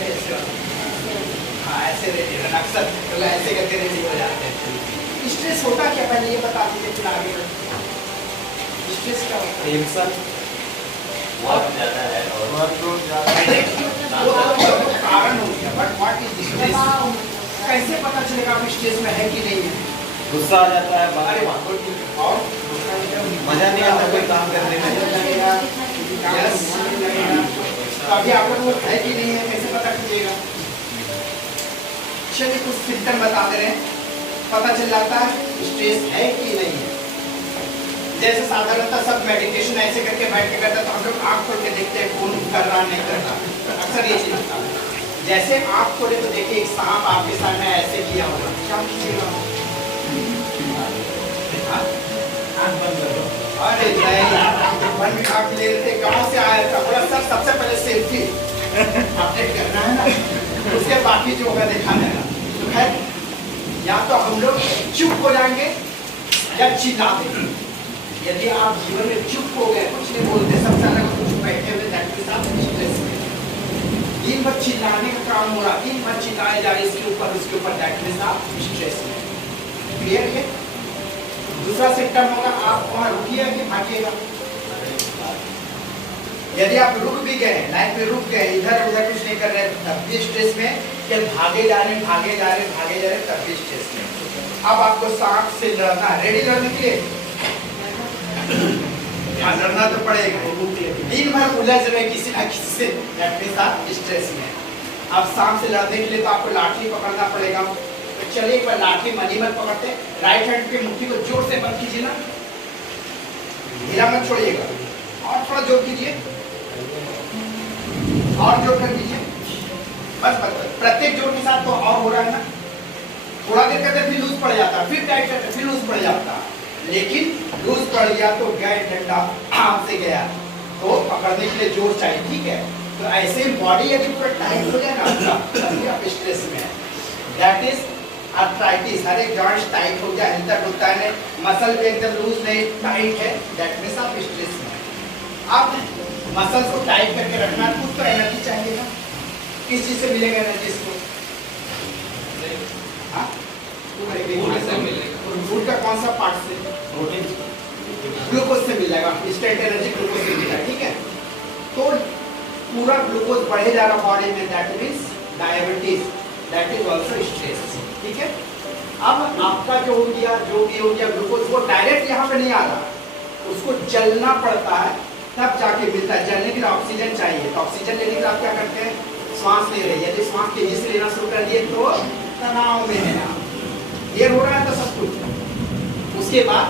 कैसे हाँ ऐसे रेडी रहना, अक्सर तो ऐसे करके रेडी हो जाते हैं। स्ट्रेस होता क्या पहले ये बता दीजिए, फिर आगे स्ट्रेस क्या होता है? टेंशन बहुत ज्यादा है और कारण हो गया, बट व्हाट इज स्ट्रेस? कैसे पता चलेगा आप स्ट्रेस में है कि नहीं है? गुस्सा आ जाता है अरे बाहर, वाह, और मजा नहीं आता कोई काम करने में। यस, तो अभी आप लोग वो है कि नहीं है कैसे पता कीजिएगा? चलिए कुछ सिम्टम बता दे रहे हैं, पता चल जाता है स्ट्रेस है कि नहीं है। जैसे साधारणतः सब मेडिटेशन ऐसे करके बैठ के करते हैं, तो हम लोग आँख खोल के देखते हैं कौन कर रहा नहीं कर रहा, अक्सर ये चीज होता है। जैसे आँख खोले तो देखिए एक सांप आपके सामने ऐसे किया होगा, क्या कीजिएगा? आँख बंद कर दो। अरे नहीं, वन विभाग ले रहे थे, गाँव से आया था, बोला सर सबसे पहले सेल्फी अपडेट करना है ना, उसके बाकी जो होगा दिखाना है। तो है या तो हम लोग चुप हो जाएंगे या चिल्ला देंगे। यदि आप जीवन में चुप हो गए, कुछ नहीं बोलते, सब सारा कुछ बैठे हुए स्ट्रेस में, दिन भर चिल्लाने का काम हो रहा, दिन भर चिल्लाए जा रहे इसके ऊपर उसके ऊपर, दैट मींस आप स्ट्रेस में। क्लियर है? दूसरा सिम्टम होगा आप वहां रुकिए कि भागिएगा। यदि आप रुक भी गए, लाइन पे रुक गए, इधर उधर कुछ नहीं कर रहे, तब भी स्ट्रेस में, या भागे जा रहे तब भी स्ट्रेस में। अब आपको सांप से लड़ना है, रेडी लड़ने के लिए? हाँ, लड़ना तो पड़ेगा, दिन भर उलझ रहे किसी ना किसी से, दैट मींस आप स्ट्रेस में। अब सांप से लड़ने के लिए तो आपको लाठी पकड़ना पड़ेगा। तो चलिए एक बार लाठी मनीमत पकड़ते, राइट हैंड पे मुट्ठी को जोर से बंद कीजिए ना, ढीला मत छोड़िएगा, और थोड़ा जोर कीजिए, और जोर कर दीजिए, बस प्रत्येक जोर के साथ तो और हो रहा है ना, थोड़ा देर करते फिर लूज पड़ जाता, फिर टाइट करते फिर लूज पड़ जाता, लेकिन लूज पड़ गया तो गया डंडा हाथ से गया, तो पकड़ने के लिए जोर चाहिए, ठीक है? तो ऐसे बॉडी यदि पूरा टाइट हो जाए ना, तभी आप स्ट्रेस में है, दैट इज आर्थराइटिस। हर एक जॉइंट टाइट हो गया, हिलता डुलता है, मसल भी एकदम लूज नहीं, टाइट है, दैट मींस आप स्ट्रेस में है। अब मसल्स को टाइट करके रखना, कुछ तो एनर्जी चाहिए ना, किस चीज से मिलेगा एनर्जी इसको? फूड का कौन सा पार्ट से? ग्लूकोज से मिल जाएगा, इंस्टेंट एनर्जी ग्लूकोज से मिलेगा, ठीक है? तो पूरा ग्लूकोज बढ़े जा रहा बॉडी में, that means diabetes, that is also stress, ठीक है? अब आपका जो भी हो गया ग्लूकोज, वो डायरेक्ट यहाँ पे नहीं आ रहा, उसको जलना पड़ता है, तब जाके मिलता है। जलने के लिए ऑक्सीजन चाहिए, तो ऑक्सीजन लेने के लिए आप क्या करते हैं? श्वास ले रहे हैं, यदि श्वास तेजी से लेना शुरू कर दिए तो तनाव में है आप, ये हो रहा है तो सब कुछ, उसके बाद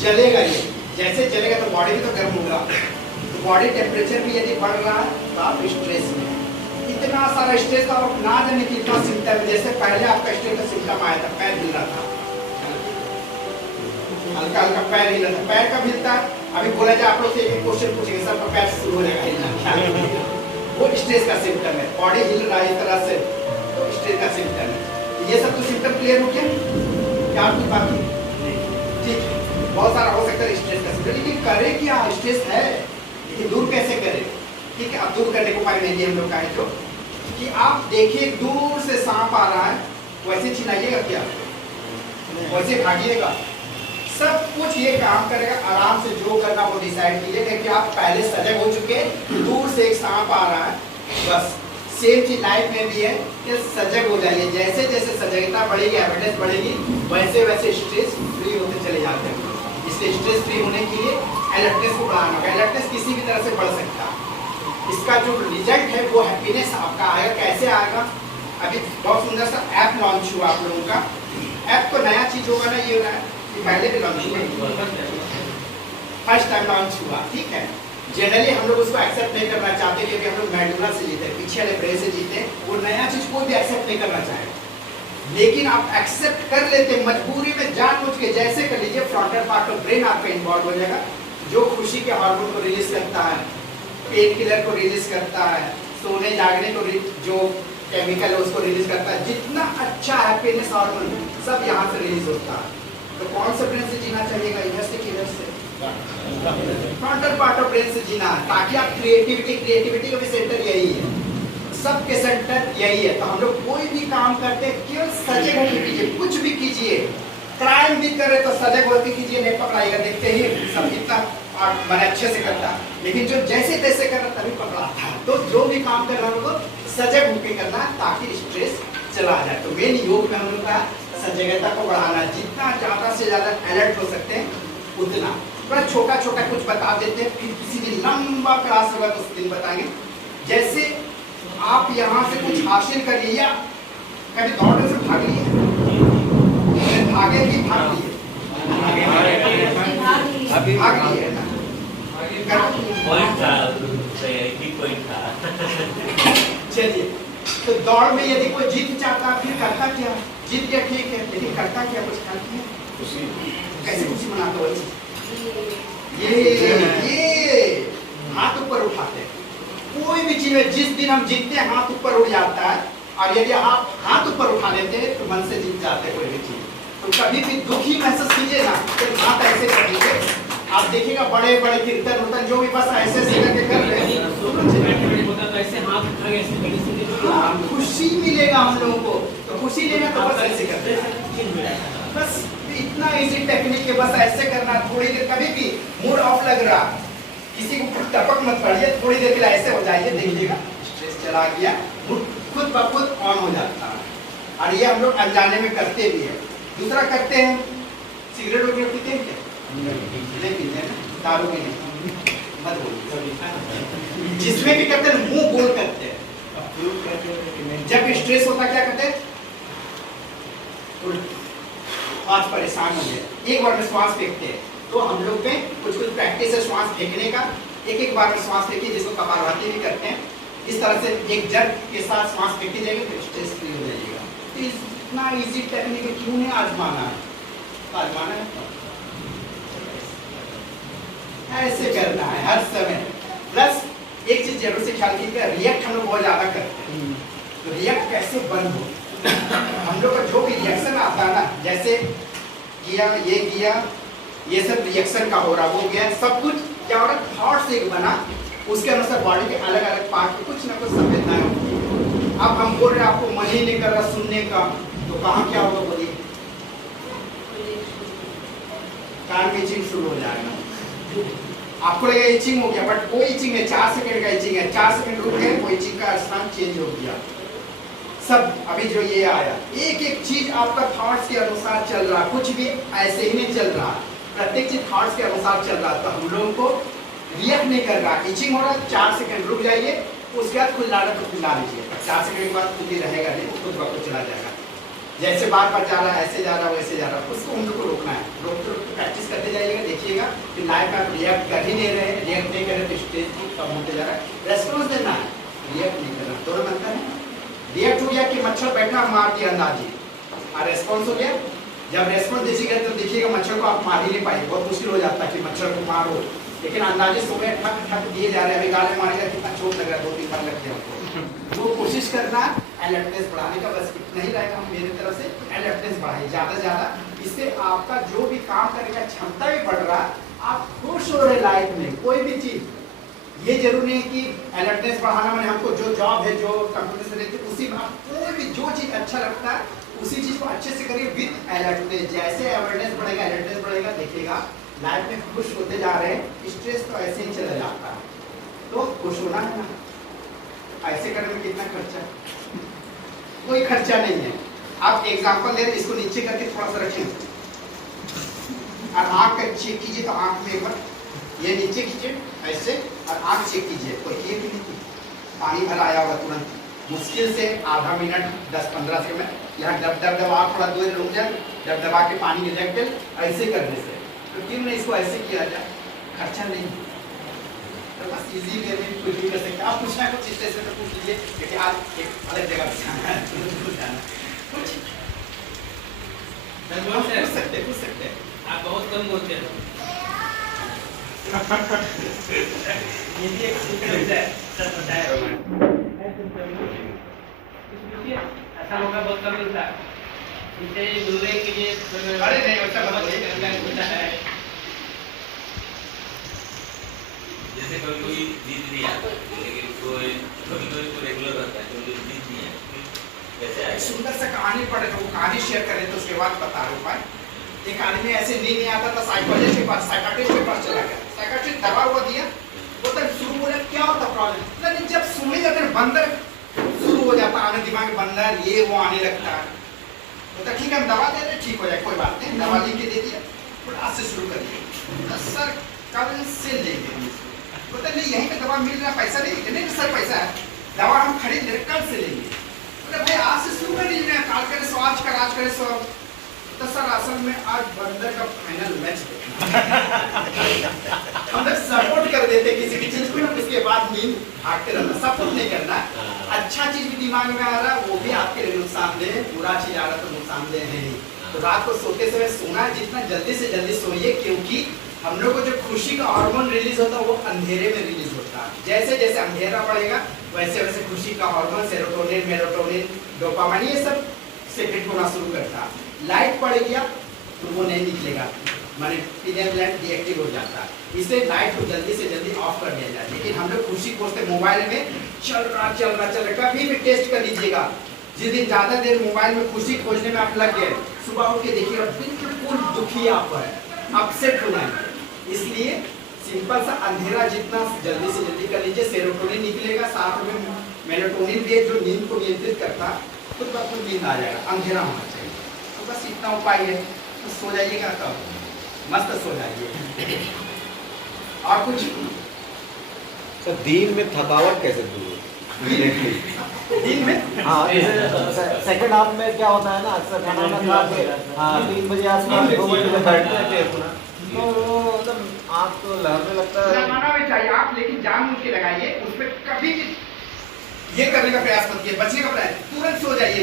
जलेगा ये, जैसे जलेगा तो बॉडी भी तो गर्म होगा, तो बॉडी टेम्परेचर भी यदि बढ़ रहा है तो आप स्ट्रेस में। इतना सारा स्ट्रेस का आप ना जाने कितना सिम्टम, जैसे पहले आपका स्ट्रेस का सिम्टम आया था, पैर हिल रहा था, हल्का हल्का पैर हिल रहा था, पैर कब हिलता है? अभी बोला जाए आप लोग से एक क्वेश्चन पूछेंगे, सबका पैर शुरू हो जाएगा हिलना, वो स्ट्रेस का सिम्टम है, बॉडी हिल रहा है इस तरह से, तो स्ट्रेस का सिम्टम है। ये सब तो सिम्टम क्लियर हो गया क्या आपकी बात? ठीक है, बहुत सारा हो सकता है स्ट्रेस का सिम्टम, लेकिन करे क्या? स्ट्रेस है, लेकिन दूर कैसे करें? ठीक है, अब दूर करने को उपाय नहीं हम लोग का है, जो कि आप देखिए दूर से सांप आ रहा है, वैसे चिल्लाइएगा क्या? वैसे भागिएगा, सब कुछ ये काम करेगा, आराम से जो करना वो डिसाइड कीजिए कि आप पहले सजग हो चुके, दूर से एक सांप आ रहा है, बस सेम चीज लाइफ में भी है कि सजग हो जाइए, जैसे जैसे सजगता बढ़ेगी, अवेयरनेस बढ़ेगी, वैसे वैसे स्ट्रेस फ्री होते चले जाते हैं। इसलिए स्ट्रेस फ्री होने के लिए अलर्टनेस को बढ़ाना होगा, अलर्टनेस किसी भी तरह से बढ़ सकता है, इसका जो रिजल्ट है वो हैप्पीनेस आपका आएगा। कैसे आएगा? अभी बहुत सुंदर सा ऐप लॉन्च हुआ आप लोगों का, ऐप तो नया चीज होगा ना, ये हो रहा है, पहले भी लॉन्च हुआ, फर्स्ट टाइम लॉन्च हुआ, ठीक है? जनरली हम लोग उसको एक्सेप्ट नहीं करना चाहते, क्योंकि हम लोग मेडुला से जीते, पीछे वाले ब्रेन से जीते, वो नया चीज कोई भी एक्सेप्ट नहीं करना चाहे, लेकिन आप एक्सेप्ट कर लेते मजबूरी में, जानबूझ के, जैसे कर लीजिए, फ्रंटल पार्ट ऑफ ब्रेन आपका इन्वॉल्व हो जाएगा, जो खुशी के हार्मोन को रिलीज करता है, पेन किलर को रिलीज करता है, सोने जागने को जो केमिकल है उसको रिलीज करता है, जितना अच्छा हैप्पीनेस हार्मोन सब यहाँ से रिलीज होता है। तो कौन से ब्रेन से जीना चाहिएगा? इधर से किधर से? फ्रंटल पार्ट ऑफ ब्रेन से जीना, ताकि आप क्रिएटिविटी का भी सेंटर यही है, सबके सेंटर यही है। तो हम लोग कोई भी काम करते हैं केवल सजग होकर कीजिए, कुछ भी कीजिए। क्राइम भी करे तो सजग होकर कीजिए, नहीं पकड़ाएगा। देखते ही सब कितना मैंने अच्छे से करता, लेकिन जो जैसे तैसे कर रहा तभी पकड़ाता है। तो जो भी काम कर रहा हो सजग होकर करना ताकि स्ट्रेस चला जाए। तो मेन योग में हम लोग का सजगता को बढ़ाना, जितना ज्यादा से ज्यादा अलर्ट हो सकते हैं उतना। थोड़ा छोटा छोटा कुछ बता देते हैं, फिर किसी दिन लंबा क्लास होगा तो उस दिन बताएंगे। जैसे आप यहाँ से कुछ हासिल कर लिया, कभी दौड़ने से भाग लिए, भागे कि भाग लिए, भाग लिए ना, पॉइंट था, एक पॉइंट था। चलिए, तो दौड़ में यदि कोई जीत चाहता फिर करता क्या? जीत गया ठीक है, लेकिन करता क्या? कुछ करती है कैसे खुशी मनाता हो? ये हाथ ऊपर उठाते हैं। कोई भी चीज में जिस दिन हम जीतते हैं हाथ ऊपर उठ जाता है, और यदि आप हाथ ऊपर उठा लेते हैं तो मन से जीत जाते हैं कोई भी चीज। तो कभी भी दुखी महसूस कीजिए ना तो हाथ ऐसे कर लीजिए, आप देखिएगा बड़े बड़े कीर्तन होता जो भी बस ऐसे ऐसे करके कर रहे हैं, खुशी मिलेगा हम लोगों को। तो खुशी लेना तो बस ऐसे करते हैं, बस इतना इजी टेक्निक है, बस ऐसे करना। थोड़ी देर कभी भी मूड ऑफ लग रहा, किसी को टपक मत पड़िए, थोड़ी देर के लिए ऐसे हो जाइए, देखिएगा स्ट्रेस चला गया, खुद ब खुद ऑन हो जाता है। और ये हम लोग अनजाने में करते भी है। दूसरा करते हैं, सिगरेट वगैरह पीते हैं क्या? नहीं पीते हैं ना, दारू भी नहीं, मत बोलिए। जिसमें भी करते हैं मुंह गोल करते हैं। जब स्ट्रेस होता क्या करते हैं? आज परेशान हो गए, एक बार में श्वास फेंकते हैं। तो हम लोग में कुछ कुछ प्रैक्टिस है श्वास फेंकने का, एक एक बार में श्वास फेंकिए, जिसको कपालभाति भी करते हैं। इस तरह से एक जर्क के साथ श्वास फेंकते जाएंगे तो स्ट्रेस फ्री हो जाएगा। तो इतना इजी टेक्निक है, क्यों नहीं आजमाना है? आजमाना है, ऐसे करना है हर समय। प्लस एक चीज जरूर से ख्याल कीजिएगा, रिएक्ट हम लोग बहुत ज्यादा करते हैं। तो रिएक्ट कैसे बंद हो? हम लोग का जो भी रिएक्शन आता है ना, जैसे किया, ये सब रिएक्शन का हो रहा, वो गया, सब कुछ क्या हो रहा है? थॉट से एक बना, उसके अनुसार बॉडी के अलग अलग पार्ट पे कुछ ना कुछ संवेदनाएं होती है। अब हम बोल रहे हैं आपको मन ही नहीं कर रहा सुनने का, तो कहाँ क्या होगा बोलिए? कान में इचिंग शुरू हो जाएगा। आपको लगेगा इचिंग हो गया, बट कोई इचिंग है, 4 सेकंड का इचिंग है, 4 सेकंड रुक गए, वो इचिंग का स्थान चेंज हो गया। सब अभी जो ये आया, एक एक चीज आपका थॉट्स के अनुसार चल रहा, कुछ भी ऐसे ही नहीं चल रहा, प्रत्येक चीज थॉट्स के अनुसार चल रहा। तो हम लोगों को रिएक्ट नहीं कर रहा, इचिंग हो रहा, 4 सेकंड रुक जाइए, उसके बाद खुला तो खुला लीजिए। 4 सेकंड के बाद खुद ही रहेगा नहीं, खुद वक्त चला जाएगा। जैसे बार बार जा रहा है, ऐसे जा रहा है, वैसे जा रहा है, उसको हम लोग को रोकना है। रोकते रोकते प्रैक्टिस करते जाइएगा, देखिएगा कि लाइफ में आप रिएक्ट कर ही नहीं रहे, रिएक्ट नहीं कर रहे तो स्टेज कम होते जा रहा है। रेस्पॉन्स देना है, रिएक्ट नहीं करना। दोनों बनता है। रिएक्ट हो गया कि मच्छर बैठा मार दिया अंदाजी, और रेस्पॉन्स हो गया, जब रेस्पॉन्स दीजिएगा तो देखिएगा मच्छर को आप मार ही नहीं पाए, बहुत मुश्किल हो जाता है कि मच्छर को मारो, लेकिन अंदाजे सुबह ठक ठक दिए जा रहे हैं। अभी गाले मारेगा कितना चोट लग रहा है, 2-3 बार लग गया। वो कोशिश करना अलर्टनेस बढ़ाने का, बस इतना ही रहेगा मेरी तरफ से। अलर्टनेस बढ़ाइए ज़्यादा से ज़्यादा, इससे आपका जो भी काम करने का क्षमता भी बढ़ रहा, आप खुश हो रहे लाइफ में। कोई भी चीज़ ये जरूरी है कि अलर्टनेस बढ़ाना मैंने हमको जो जॉब है, जो कंप्यूटर से रहते, उसी में आप कोई भी जो चीज़ अच्छा लगता है उसी चीज़ को अच्छे से करिए विद अलर्टनेस। जैसे अवेयरनेस बढ़ेगा, अलर्टनेस बढ़ेगा, देखिएगा लाइफ में खुश होते जा रहे हैं। स्ट्रेस तो ऐसे ही चला जाता है, तो खुश होना है ना। ऐसे करने में कितना खर्चा? कोई खर्चा नहीं है। आप एग्जांपल दे, इसको नीचे करके थोड़ा सा रखें और आँख चेक कीजिए। तो आँख में एक बार ये नीचे खींचे ऐसे, और आँख चेक कीजिए, कोई ये भी नहीं, पानी भरा आया होगा तुरंत, मुश्किल से आधा मिनट 10-15 सेकंड में। यहाँ दब आप थोड़ा दूर रुक जाए, दबा के पानी रिजेक्ट ऐसे करने से। तो क्यों नहीं इसको ऐसे किया जाए? खर्चा नहीं, तो बस इजी वे में कुछ भी कर सकते। आप पूछना कुछ स्टेज पे पूछ लीजिए, क्योंकि आज एक अलग जगह पे जाना है, कुछ पूछ सकते हैं। आप बहुत कम बोलते हैं। ये भी एक सिस्टम है, सब बताया ऐसा मौका बहुत कम मिलता है। इनसे दूसरे के लिए अरे नहीं, वैसा मत बोलिए। होता है। जैसे कोई जीत लिया, लेकिन कोई रेगुलर रहता है, कैसे आएगा? सुंदर सा कहानी पढ़ वो कहानी शेयर करें तो उसके बाद बता रहे पाए। एक आदमी ऐसे नींद नहीं आता था, साइकोलॉजिस्ट के पास, साइकाट्रिस्ट के पास चला गया। साइकाट्रिस्ट दवा हुआ दिया, वो तब शुरू बोला क्या होता प्रॉब्लम, लेकिन जब सोने जाते हैं बंदर शुरू हो जाता आने, दिमाग में बंदर ये वो आने लगता है। बोलता ठीक है हम दवा दे रहे, ठीक हो जाए, कोई बात नहीं। दवा लिख के दे दिया, फिर आज से शुरू कर दिया। सर कल से ले लेंगे। बोलता नहीं यहीं पे दवा मिल रहा, पैसा नहीं। नहीं सर पैसा है, दवा हम खरीद ले रहे, कल से लेंगे। बोले भाई आज से शुरू कर दीजिए, काल करे सो आज कर, आज करे सो। तो सर असल में आज बंदर का फाइनल मैच हम लोग सपोर्ट कर देते किसी भी चीज को, उसके बाद नींद भागते रहना, सपोर्ट नहीं करना। अच्छा चीज भी दिमाग में आ रहा है वो भी आपके लिए नुकसानदेह है, बुरा चीज आ रहा तो नुकसानदेह है ही। तो रात को सोते समय सोना जितना जल्दी से जल्दी सोइए, क्योंकि हम लोग को जो खुशी का हार्मोन रिलीज होता है वो अंधेरे में रिलीज होता है। जैसे जैसे अंधेरा बढ़ेगा वैसे वैसे खुशी का हार्मोन सेरोटोनिन, मेलाटोनिन, डोपामाइन ये सब सेक्रेट होना शुरू करता है। लाइट पड़ गया तो वो नहीं निकलेगा, माने पिनियन ग्लैंड डीएक्टिव हो जाता है। इसे लाइट को जल्दी से जल्दी ऑफ कर दिया जाए। लेकिन हम लोग खुशी खोजते मोबाइल में चल रहा कभी भी टेस्ट कर लीजिएगा। जिस दिन ज्यादा देर मोबाइल में खुशी खोजने में आप लग गए, सुबह उठ के देखिएगा बिल्कुल दुखी आप है, अपसेट होना है। इसलिए सिंपल सा अंधेरा जितना जल्दी से जल्दी कर लीजिए, सेरोटोनिन निकलेगा, साथ में मेलाटोनिन भी जो नींद को नियंत्रित करता है, खुद ब खुद नींद आ जाएगा। अंधेरा होना चाहिए, तो बस इतना उपाय है। तो सो जाइएगा, तब मस्त सो जाइए। और कुछ सर दिन में थकावट कैसे दूर दिन में हाँ सेकंड हाफ में क्या होता है ना, अक्सर खाना खा के 3 बजे आसपास 2 बजे तक बैठते हैं तो मतलब आँख तो लहरने लगता है। लगाना भी चाहिए आप, लेकिन जानबूझ के लगाइए। उसमें कभी भी ये करने का प्रयास मत कीजिए, बचने का प्रयास, तुरंत सो जाइए।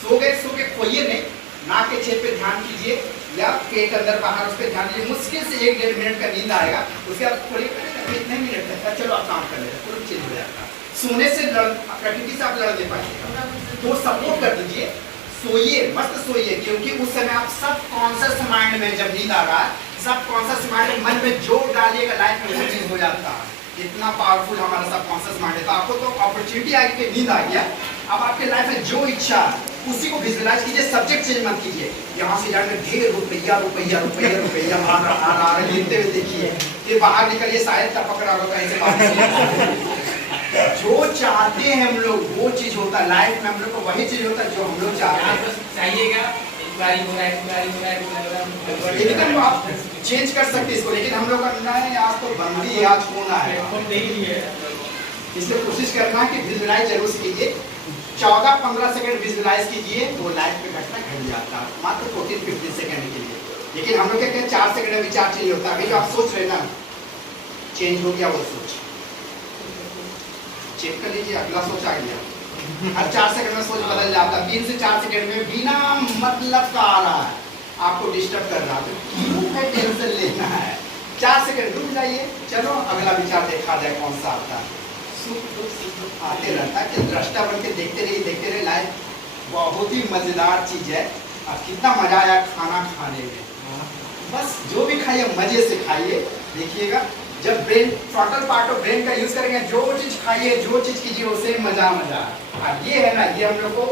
सो के खोइए नहीं, नाक के छेद पे ध्यान कीजिए या पेट अंदर बाहर उस पर ध्यान दीजिए। मुश्किल से 1-1.5 मिनट का नींद आएगा, उसके बाद थोड़ी कितने मिनट लगता है, चलो आप काम कर लेते, तुरंत चेंज हो जाता है। सोने से प्रकृति से आप लड़ नहीं पाइएगा, तो सपोर्ट कर दीजिए, सोइए, मस्त सोइए। क्योंकि उस समय आप सब कॉन्शियस माइंड में जब नींद आ रहा है, सब कॉन्शियस माइंड में मन में जो डालिएगा लाइफ में वो चीज हो जाता है। इतना पावरफुल हमारा सब कॉन्शियस माइंड है। तो आपको तो अपॉर्चुनिटी आई कि नींद आ गया, अब आपके लाइफ में जो इच्छा उसी को विजुअलाइज कीजिए, सब्जेक्ट चेंज मत कीजिए। यहाँ से जाकर ढेर रुपया रुपया रुपया रुपया आ रहा है, गिनते हुए देखिए, फिर बाहर निकलिए, शायद टपक रहा होगा कहीं से बाहर। जो चाहते हैं हम लोग वो चीज होता है लाइफ में, हम लोग को वही चीज होता है जो हम लोग चाहते हैं। चाहिएगा लेकिन आप चेंज कर सकते हैं इसको, लेकिन हम लोग का नहीं, आपको बंदी आज होना है, इसलिए कोशिश करना है कि विजुअलाइज जरूर कीजिए। 14-15 सेकंड विजुअलाइज कीजिए, वो लाइफ में घटना घट जाता है, मात्र 14-15 सेकंड के लिए। लेकिन हम लोग क्या कहते हैं 4 सेकंड में विचार चेंज होता है। अभी जो आप सोच रहे ना, चेंज हो गया वो सोच, चेक कर लीजिए, अगला सोच आ गया। हर 4 सेकंड में सोच बदल जाता है। 3 से 4 सेकंड में बिना मतलब का आ रहा है, आपको डिस्टर्ब कर रहा है, क्यों है टेंशन लेना है। 4 सेकंड रुक जाइए, चलो अगला विचार देखा जाए कौन सा आता है। सुख दुख आते रहता है कि दृष्टा बन के देखते रहिए। लाइफ बहुत ही मजेदार चीज है। अब कितना मजा आया खाना खाने में, बस जो भी खाइए मजे से खाइए। देखिएगा जब brain, frontal part of brain का यूज करेंगे, जो चीज खाइए जो चीज कीजिए उसे मजा। अब ये है ना, ये हम लोग को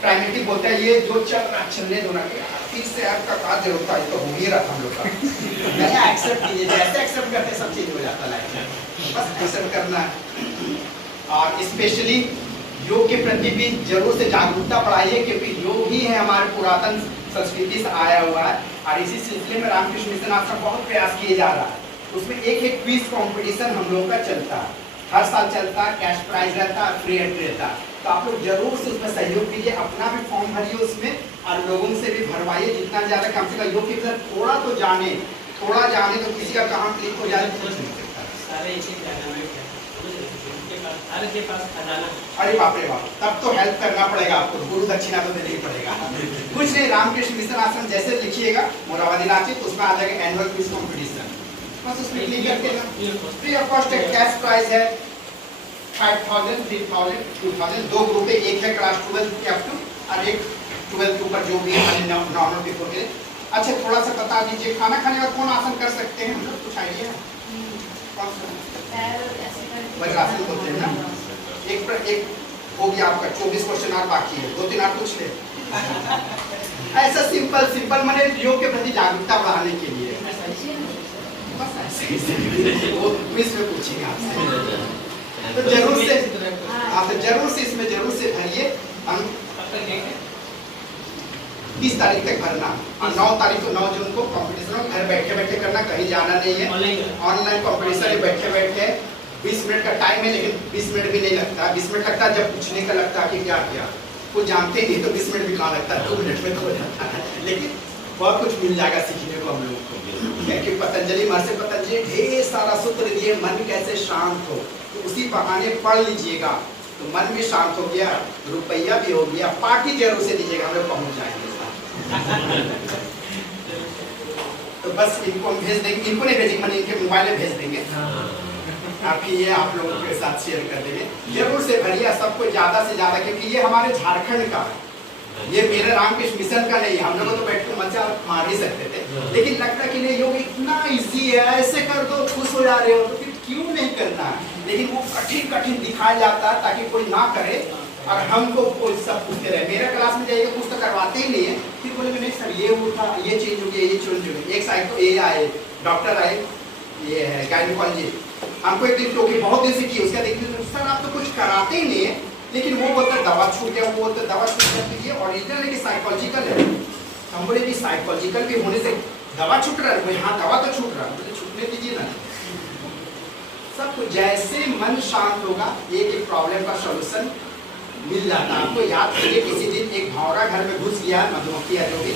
प्राइमेटिव बोलते हैं, ये जो चल रहा चलने दो ना, फिर से आपका क्या जरूरत है, तो हो ही रहा हम लोग का। नहीं एक्सेप्ट कीजिए, जैसे एक्सेप्ट करते सब चीज हो जाता लाइफ में, बस एक्सेप्ट करना है। और स्पेशली योग के प्रति भी जरूर से जागरूकता बढ़ाइए, क्योंकि योग ही है हमारे पुरातन संस्कृति से आया हुआ है। और इसी सिलसिले में रामकृष्ण मिशन आश्रम बहुत प्रयास किए जा रहा है। उसमें एक क्विज कंपटीशन हम लोगों का चलता है, हर साल चलता है, कैश प्राइज रहता है, फ्री एंट्री रहता है। तो आप लोग जरूर से उसमें सहयोग कीजिए, अपना भी फॉर्म भरिए उसमें, और लोगों से भी भरवाइए जितना ज़्यादा। कम से कम योग के अंदर थोड़ा तो जाने, तो किसी का कहाँ क्लिक हो जाए कुछ नहीं सकता। अरे बाप रे बाप, तब तो हेल्प करना पड़ेगा आपको, गुरु दक्षिणा तो देना ही पड़ेगा। कुछ नहीं, रामकृष्ण मिशन आश्रम जैसे लिखिएगा मोराबादी रांची, तो उसमें आ जाएगा एनुअल क्विज कंपटीशन, बस उसमें क्लिक करके ना। Free of cost cash prize है 5,000, 3,000, 2,000। 2 ग्रुप है, एक है क्लास 12 के अप टू, और एक 12 के ऊपर जो भी है नॉर्मल पेपर के। अच्छा थोड़ा सा बता दीजिए, खाना खाने का कौन आसन कर सकते हैं हम लोग, कुछ आइडिया है? वज्रासन बोलते हैं ना, एक हो गया आपका 24 क्वेश्चन और बाकी है, 2-3 और पूछ ले। ऐसा सिंपल मैंने योग के प्रति जागरूकता बढ़ाने के लिए बस ऐसे ही वो क्विज में पूछेंगे आपसे, तो जरूर से आप जरूर से इसमें जरूर से भरिए। हम 30 तारीख तक भरना और 9 जून को कंपटीशन घर बैठे बैठे करना, कहीं जाना नहीं है। ऑनलाइन कंपटीशन है, बैठे बैठे 20 मिनट का टाइम है, लेकिन 20 मिनट भी नहीं लगता। 20 मिनट लगता है जब पूछने का लगता है कि क्या किया, कुछ जानते नहीं तो 20 मिनट भी कहाँ लगता है, 2 मिनट में तो हो जाता है। लेकिन बहुत कुछ मिल जाएगा सीखने को हम लोग को, क्योंकि पतंजलि महर्षि पतंजलि ढेर सारा सूत्र दिए मन कैसे शांत हो, तो उसी बहाने पढ़ लीजिएगा तो मन भी शांत हो गया, रुपया भी हो गया। पार्टी जरूर से दीजिएगा, हम लोग पहुँच जाएंगे। तो बस इनको हम भेज देंगे, इनको नहीं भेजेंगे, मैंने इनके मोबाइल में भेज देंगे, आपकी ये आप लोगों के साथ शेयर कर देंगे। जरूर से भरिए सबको ज़्यादा से ज़्यादा, क्योंकि ये हमारे झारखंड का है, ये मेरे रामकृष्ण मिशन का नहीं है। हम लोग तो बैठ के मजा मार ही सकते थे, लेकिन लगता कि नहीं योग इतना इजी है, ऐसे कर दो खुश हो जा रहे हो, तो फिर क्यों नहीं करना है। लेकिन वो कठिन कठिन दिखाया जाता है ताकि कोई ना करे, और हमको कोई सब पूछते रहे। मेरा क्लास में जाइएगा कुछ तो करवाते ही नहीं है, फिर बोलेंगे नहीं सर ये वो था, ये चेंज हो गया, ये चेंज हो गया। एक साइड तो ये आए डॉक्टर आए, ये है गायनिकोलॉजी, हमको एक दिन टोकी बहुत दिन से की, उसका देखिए सर आप तो कुछ कराते ही नहीं है, लेकिन वो बोलता दवा छूट गया, वो बोलता दवा छूट गया, तो ये ओरिजिनल है कि साइकोलॉजिकल है। हम बोले कि साइकोलॉजिकल भी होने से दवा छूट रहा है, हाँ दवा तो छूट रहा है, मुझे छूटने दीजिए ना। सब कुछ जैसे मन शांत होगा एक एक प्रॉब्लम का सॉल्यूशन मिल जाता है। आपको याद कीजिए किसी दिन एक भौरा घर में घुस गया, मधुमक्खी है जो भी,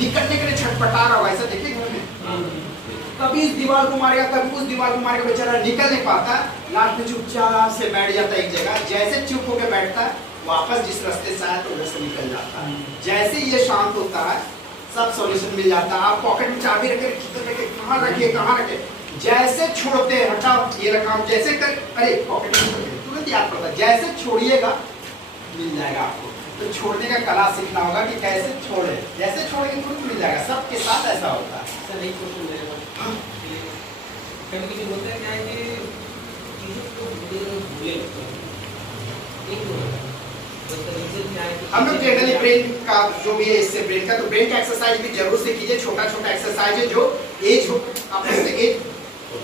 निकलने के लिए छटपटा रहा होगा, ऐसा देखिए घर में, कभी इस दीवार को मारेगा कभी उस दीवार को मारेगा, बेचारा निकल नहीं पाता, लास्ट में चुपचाप से बैठ जाता है एक जगह। जैसे चुप होकर बैठता है वापस जिस रास्ते से आया तो उधर से निकल जाता है। जैसे ये शांत होता है सब सॉल्यूशन मिल जाता है। आप पॉकेट में चाबी रखे कहाँ रखे, जैसे छोड़ते हैं हटाओ ये रखा, जैसे कर अरे पॉकेट में तुरंत याद पड़ता है, जैसे छोड़िएगा मिल जाएगा आपको। तो छोड़ने का कला सीखना होगा कि कैसे छोड़े, जैसे छोड़ेंगे तुरंत मिल जाएगा। सबके साथ ऐसा होता है। सर एक क्वेश्चन मेरे पास, कभी होता है क्या है कि चीज़ों को भूले लगते हैं, हम लोग जनरली ब्रेन का जो भी है इससे ब्रेन का, तो ब्रेन का एक्सरसाइज भी जरूर से कीजिए। छोटा छोटा एक्सरसाइज है जो एज हो, आप एज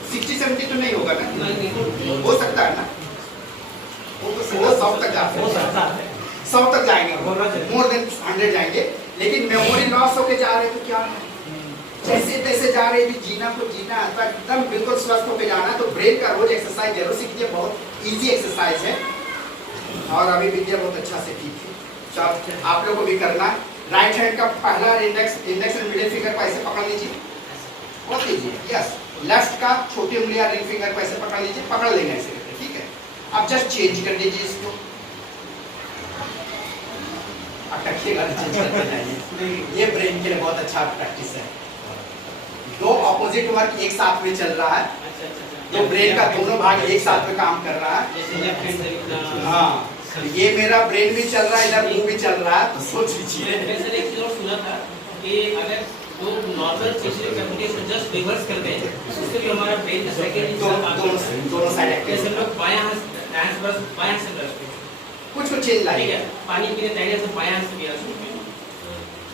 60-70 तो नहीं होगा ना, हो सकता है ना, वो तो 100 तक जाते हैं, 100 तक जाएंगे, मोर देन 100 जाएंगे। लेकिन मेमोरी लॉस होके जा रहे तो क्या है, जैसे तैसे जा रहे भी जीना तो जीना है, एकदम बिल्कुल स्वस्थ होके जाना। तो ब्रेन का रोज एक्सरसाइज जरूर से कीजिए, बहुत इजी एक्सरसाइज है और अभी विद्या बहुत अच्छा से की थी। चल आप लोगों को भी करना। राइट हैंड का पहला इंडेक्स एंड मिडिल फिंगर को ऐसे पकड़ लीजिए, बहुत लीजिए, यस। लेफ्ट का छोटी उंगली या रिंग फिंगर को ऐसे पकड़ लीजिए, पकड़ लेंगे ऐसे करके, ठीक है। अब जस्ट चेंज कर दीजिए इसको, अटकिएगा चेंज करते जाइए। ये ब्रेन के लिए बहुत अच्छा प्रैक्टिस है। दो ऑपोजिट वर्क एक साथ में चल रहा है, तो ब्रेन का दोनों भाग एक साथ में काम कर रहा है। हाँ, ये मेरा ब्रेन भी चल रहा है, इधर मुंह भी चल रहा है, तो सोच लीजिए। मैंने एक चीज और सुना था कि अगर जो नॉर्मल पिछले कैलकुलेशन जस्ट रिवर्स कर दें उससे भी हमारा ब्रेन सेकंड दोनों साइड एक्टिव, जैसे लोग बायां हाथ बस बायां से करते हैं, कुछ चेंज लाइए। पानी पीने तैयारी से बायां से पिया,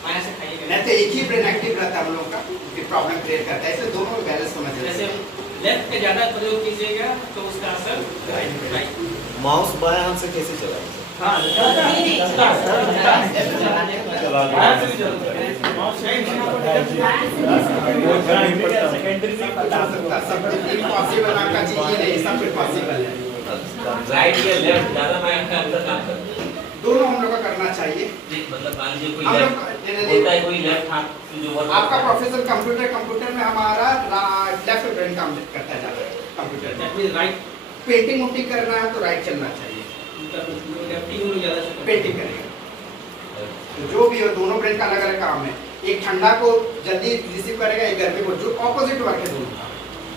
बायां से खाइए, नहीं तो एक ही ब्रेन एक्टिव रहता है हम लोग का, फिर प्रॉब्लम क्रिएट करता है। इसलिए दोनों को बैलेंस होना चाहिए। जैसे लेफ्ट का ज्यादा प्रयोग कीजिएगा तो उसका असर राइट। माउस बाएं हाथ से कैसे चलाएंगे? हाँ राइट या लेफ्ट ज्यादा माइंड का अंदर काम करता है, दोनों हम लोग को करना चाहिए। मतलब मान लीजिए कोई हम लेफ्ट लोग होता है, कोई लेफ्ट हाथ जो वर्क आपका प्रोफेसर कंप्यूटर में हमारा लेफ्ट ब्रेन काम करता है ज्यादा कंप्यूटर में। राइट पेंटिंग उंटिंग करना है तो राइट चलना चाहिए, पेंटिंग करेगा। तो जो भी हो दोनों ब्रेन का अलग अलग काम है। एक ठंडा को जल्दी रिसीव करेगा, एक गर्मी को, जो ऑपोजिट वर्क है दोनों का,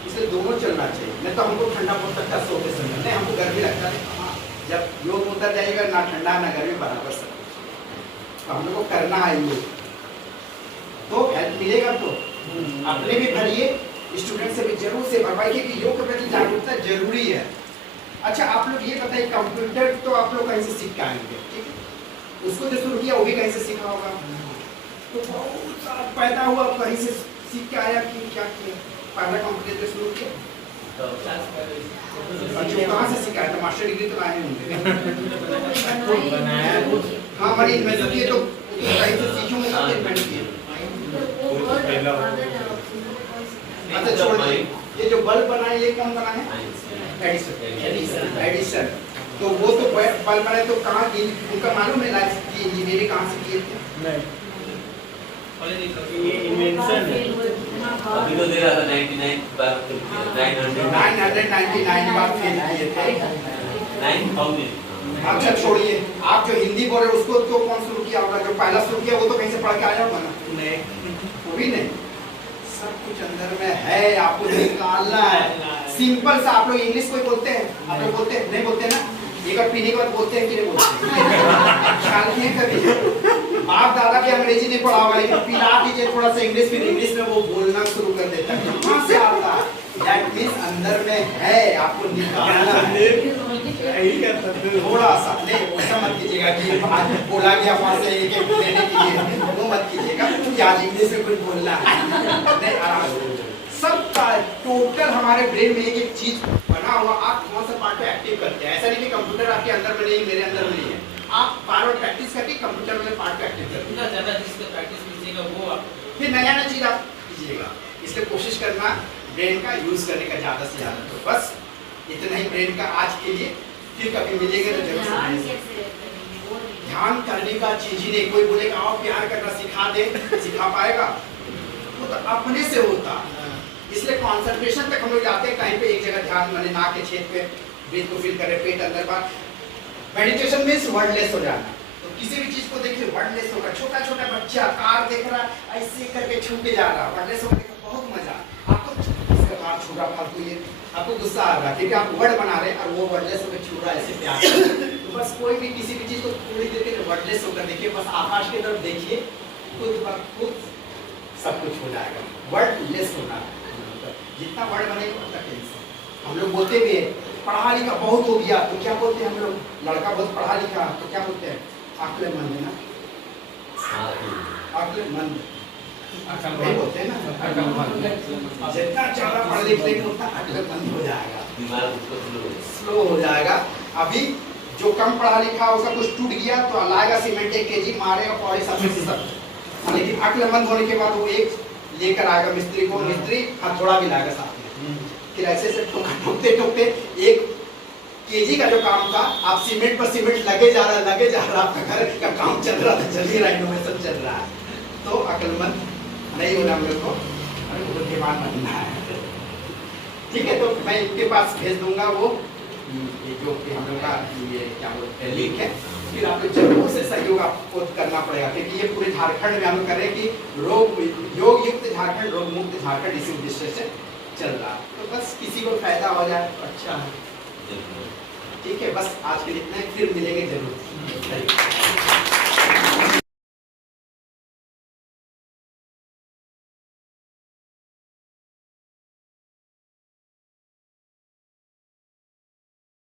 इसलिए दोनों चलना चाहिए। नहीं तो हमको ठंडा बहुत लगता है सोते समय, नहीं हमको गर्मी लगता है। हाँ, जब योग उतर जाएगा ना ठंडा ना गर्मी बराबर सब, तो हम लोग को करना है योग, तो हेल्प मिलेगा। तो अपने भी भरिए, स्टूडेंट से भी जरूर से भरवाइए कि योग के प्रति जागरूकता जरूरी है। अच्छा आप लोग ये बताइए, कंप्यूटर तो आप लोग कहीं से सीख के आएंगे, ठीक है? उसको जो शुरू किया वो भी कहीं से सीखा होगा, तो बहुत सारा पैदा हुआ, कहीं से सीख के आया कि क्या किया? पहला कंप्यूटर जो शुरू किया, अच्छा कहाँ से सीखा है? तो मास्टर डिग्री तो लाए होंगे। हाँ मरीन में तो ये तो कहीं से सीखूंगे तब इन्वेंट किए। अच्छा छोड़िए, ये जो बल्ब बना है ये कौन बना है? एडिसन। तो वो तो बल्ब बनाए तो कहाँ की, उनका मालूम है लाइफ की इंजीनियरिंग कहाँ से किए थे? ये इन्वेंशन है। अभी तो दे रहा था 99 बार 999 बार फेल किए थे। 9000। अच्छा छोड़िए, आप जो हिंदी बोल रहे उसको तो कौन शुरू किया होगा? जो पहला शुरू किया वो तो कहीं से पढ़ के आया होगा ना? नहीं, वो भी नहीं। सब कुछ अंदर में है, आपको निकालना है। सिंपल सा, आप लोग इंग्लिश कोई बोलते हैं? आप लोग बोलते हैं? नहीं बोलते ना? एक बार पीने के बाद बोलते हैं कि नहीं बोलते? ख्याल किए कभी? बाप दादा भी अंग्रेजी नहीं पढ़ा होगा, लेकिन पिला दीजिए थोड़ा सा इंग्लिश, फिर इंग्लिश में वो बोलना शुरू कर देता है। कहाँ से आता है? That means अंदर में है, आपको निकालना है। थोड़ा सा नहीं, ऐसा मत कीजिएगा कि आज बोला गया वहाँ से एक एक लेने के लिए, वो मत कीजिएगा। यार इंग्लिश में कुछ बोलना है नहीं, आराम से। सबका टोटल हमारे ब्रेन में एक एक चीज बना हुआ, आप कौन सा पार्ट पे एक्टिव करते हैं? ऐसा नहीं कि कंप्यूटर आपके अंदर में नहीं, मेरे अंदर में नहीं है। आप बार बार प्रैक्टिस करके कंप्यूटर में पार्ट पे एक्टिव करते हैं। जितना ज्यादा जिसका प्रैक्टिस कीजिएगा वो आप फिर नया नया चीज आप कीजिएगा, इसलिए कोशिश करना ब्रेन का यूज करने का ज्यादा से ज्यादा। तो बस इतना ही ब्रेन का आज के लिए, फिर कभी मिलेंगे तो जरूर सुनाएंगे। ध्यान करने का चीज ही नहीं, कोई बोलेगा आओ प्यार करना सिखा दे, सिखा पाएगा? वो तो अपने से होता। इसलिए कंसंट्रेशन तक हम लोग जाते हैं, कहीं पे एक जगह ध्यान, माने नाक के छेद पे ब्रीथ को फील करें, पेट अंदर बाहर। मेडिटेशन मींस वर्डलेस हो जाना। तो किसी भी चीज को देखिए वर्डलेस होगा। छोटा छोटा बच्चा कार देख रहा है, ऐसे करके छू के जा रहा, वर्डलेस होने का बहुत मजा। आपको इसका कार छू रहा फालतू, ये आपको गुस्सा आ रहा क्योंकि आप वर्ड बना रहे और वो वर्डलेस होकर छू रहा है ऐसे प्यार। तो बस कोई भी किसी भी चीज को थोड़ी देर के लिए वर्डलेस होकर देखिए, बस आकाश की तरफ देखिए, खुद ब खुद सब कुछ हो जाएगा। वर्डलेस होना, जितना वर्ड बनेगा उतना टेंशन। हम लोग बोलते भी है पढ़ा लिखा बहुत हो गया, तो क्या बोलते हैं हम लोग? लड़का बहुत पढ़ा लिखा तो क्या बोलते हैं? अक्लमंद है ना, अक्लमंद नहीं बोलते हैं ना। जितना ज्यादा पढ़ लिख लेंगे उतना अक्लमंद हो जाएगा, दिमाग उसको स्लो हो जाएगा। अभी जो कम पढ़ा लिखा उसका कुछ टूट गया तो लाएगा सीमेंट 1 kg, मारेगा पौड़े सब। लेकिन अक्लमंद होने के बाद वो एक लेकर आएगा मिस्त्री को, मिस्त्री हथौड़ा भी लाएगा साथ में। फिर ऐसे से ठोकते ठोकते 1 kg का जो काम था, आप सीमेंट पर सीमेंट लगे जा रहा, आपका घर का काम चल रहा था, चल ही रहा, इनोवेशन चल रहा है। तो अक्लमंद नहीं होना हम लोग को, बुद्धिमान बनना है। ठीक है, तो मैं इनके पास भेज दूंगा वो ये जो कि हम लोग का ये क्या बोलते हैं लिंक है। फिर आप लोग जरूर से सहयोग आपको करना पड़ेगा, क्योंकि ये पूरे झारखंड में हम लोग कर रहे हैं कि योग युक्त झारखंड, रोग मुक्त झारखंड इसी उद्देश्य से चल रहा है। तो बस किसी को फायदा हो जाए तो अच्छा है। ठीक है, बस आज के लिए इतना ही, फिर मिलेंगे जरूर।